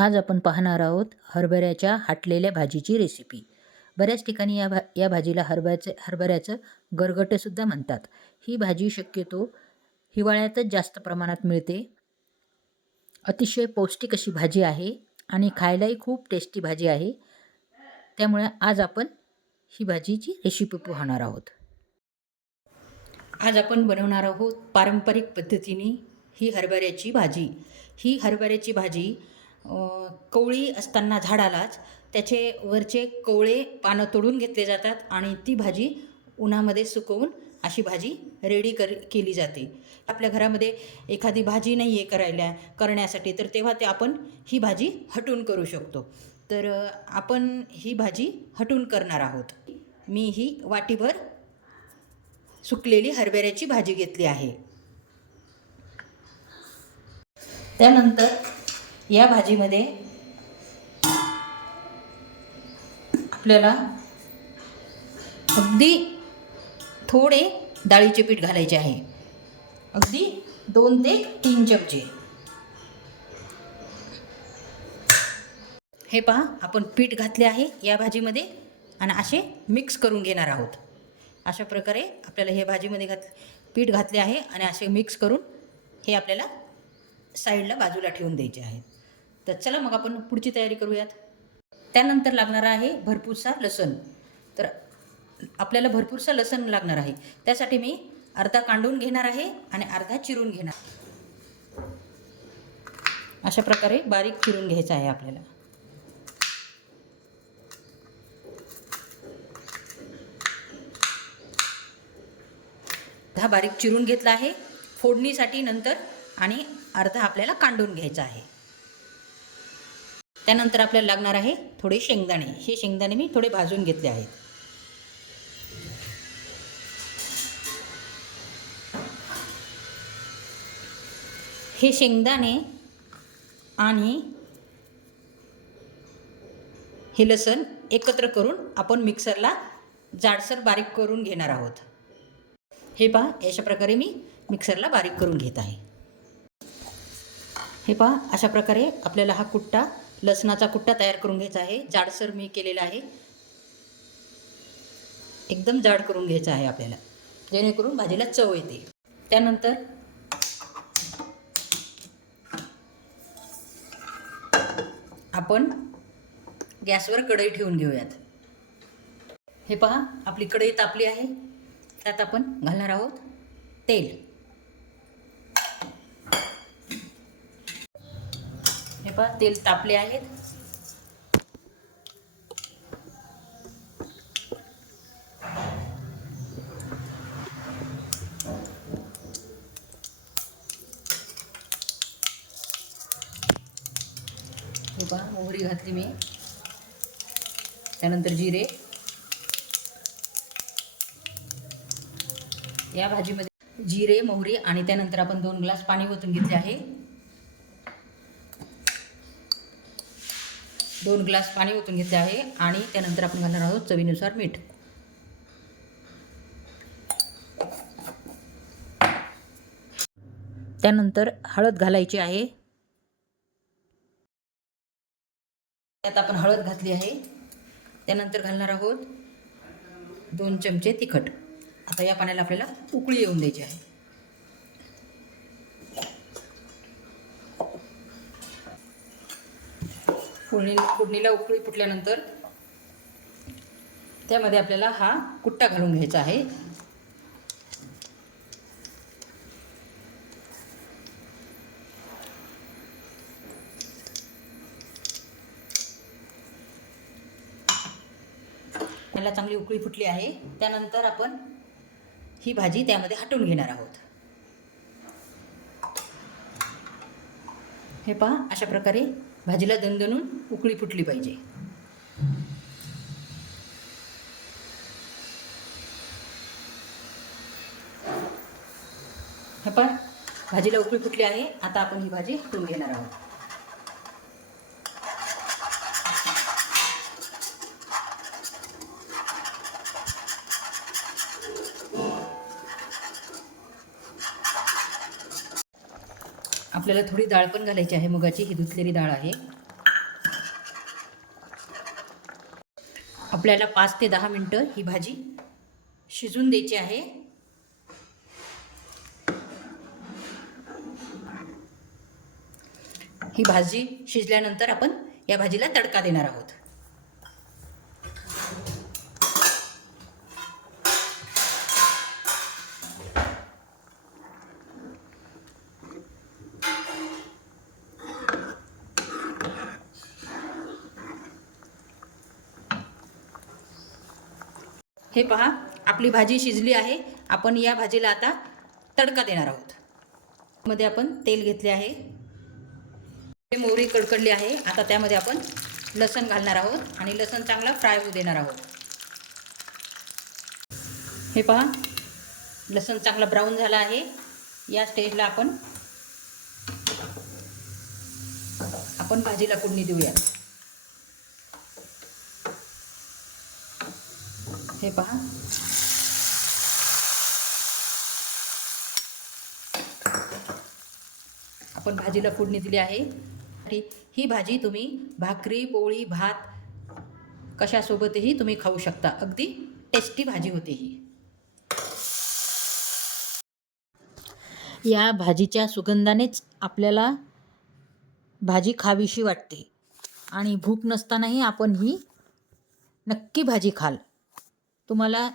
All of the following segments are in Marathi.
आज आपण पाहणार आहोत हरभऱ्याच्या हाटलेल्या भाजीची रेसिपी. बऱ्याच ठिकाणी या भाजीला हरभऱ्याचं गरगटंसुद्धा म्हणतात. ही भाजी शक्यतो हिवाळ्यातच जास्त प्रमाणात मिळते. अतिशय पौष्टिक अशी भाजी आहे आणि खायलाही खूप टेस्टी भाजी आहे. त्यामुळे आज आपण ही भाजीची रेसिपी पाहणार आहोत. आज आपण बनवणार आहोत पारंपरिक पद्धतीने ही हरभऱ्याची भाजी. ही हरभऱ्याची भाजी कवळी असताना झाडालाच त्याचे वरचे कवळे पानं तोडून घेतले जातात आणि ती भाजी उन्हामध्ये सुकवून अशी भाजी रेडी केली जाते. आपल्या घरामध्ये एखादी भाजी नाही आहे करण्यासाठी, तर तेव्हा ते आपण ही भाजी हटून करू शकतो. तर आपण ही भाजी हटून करणार आहोत. मी ही वाटीभर सुकलेली हरभऱ्याची भाजी घेतली आहे. त्यानंतर या भाजीमध्ये आपल्याला अगदी थोडे डाळीचे पीठ घालायचे आहे. अगदी 2 ते 3 चमचे. हे पहा, आपण पीठ घातले आहे या भाजीमध्ये आणि असे मिक्स करून घेणार आहोत. अशा प्रकारे आपल्याला हे भाजीमध्ये पीठ घातले आहे आणि असे मिक्स करून हे आपल्याला साईडला बाजूला ठेवून द्यायचे आहे. तर चला मग आपण पुढची तयारी करूयात. त्यानंतर लागणार आहे भरपूरसा लसूण. तर आपल्याला भरपूरसा लसूण लागणार आहे. त्यासाठी मी अर्धा कांडून घेणार आहे आणि अर्धा चिरून घेणार. अशा प्रकारे बारीक चिरून घ्यायचा आहे आपल्याला. अर्धा बारीक चिरून घेतला आहे फोडणीसाठी नंतर आणि अर्धा आपल्याला कांडून घ्यायचा आहे. त्यानंतर आपल्याला लागणार आहे थोडे शेंगदाणे. हे शेंगदाणे मी थोडे भाजून घेतले आहेत. हे शेंगदाणे आणि हे लसूण एकत्र करून आपण मिक्सरला जाडसर बारीक करून घेणार आहोत. हे पहा, अशा प्रकारे मी मिक्सरला बारीक करून घेत आहे. हे पहा, अशा प्रकारे आपल्याला हा कुट्टा, लसणाचा कुट्टा तयार करून घ्यायचा आहे. जाडसर मी केलेला आहे. एकदम जाड करून घ्यायचा आहे आपल्याला, जेणेकरून भाजीला चव येते. त्यानंतर आपण गॅसवर कढई ठेवून घेऊयात. हे पहा, आपली कढई तापली आहे. त्यात आपण घालणार आहोत तेल. हे पहा, तेल तापले आहेत. हे पहा, मोहरी घातली मी. त्यानंतर जिरे. या भाजीमध्ये जिरे, मोहरी आणि त्यानंतर आपण 2 ग्लास पाणी ओतून घेतले आहे. 2 ग्लास पाणी ओतून घेतले आहे आणि त्यानंतर आपण घालणार आहोत चवीनुसार मीठ. त्यानंतर हळद घालायची आहे. त्यात आपण हळद घातली आहे. त्यानंतर घालणार आहोत 2 चमचे तिखट. आता या पाण्याला आपल्याला उकळी येऊन द्यायची आहे. फोडणीला उकळी फुटल्यानंतर त्यामध्ये आपल्याला हा कुट्टा घालून घ्यायचा आहे. त्याला चांगली उकळी फुटली आहे. त्यानंतर आपण ही भाजी त्यामध्ये हटवून घेणार आहोत. हे पहा, अशा प्रकारे भाजीला दणदणून उकळी फुटली पाहिजे. हे पहा, भाजीला उकळी फुटली आहे. आता आपण ही भाजी हटवून घेणार आहोत. आपल्याला थोडी डाळ पण घालायची आहे. मुगाची ही धुतलेली डाळ आहे. आपल्याला 5 ते 10 मिनटं ही भाजी शिजून द्यायची आहे. ही भाजी शिजल्यानंतर आपण या भाजीला तडका देणार आहोत. हे पहा, आपली भाजी शिजली आहे. आपण या भाजीला आता तडका देणार आहोत. मध्ये आपण तेल घेतले आहे. मोहरी कडकडली आहे. आता त्यामध्ये आपण लसण घालणार आहोत आणि लसण चांगला फ्राय होऊ देणार आहोत. हे पहा, लसण चांगला ब्राऊन झाला आहे. या स्टेजला आपण भाजीला फोडणी देऊया. हे पहा, आपण भाजीला फोडणी दिली आहे. ही भाजी तुम्ही भाकरी, पोळी, भात कशासोबतही तुम्ही खाऊ शकता. अगदी टेस्टी भाजी होते ही. या भाजीच्या सुगंधानेच आपल्याला भाजी खावीशी वाटते आणि भूक नसतानाही आपण ही नक्की भाजी खाल. तुम्हाला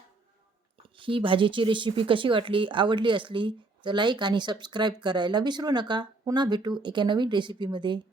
ही भाजीची रेसिपी कशी वाटली, आवडली असली तर लाईक आणि सबस्क्राईब करायला विसरू नका. पुन्हा भेटू एका नवीन रेसिपीमध्ये.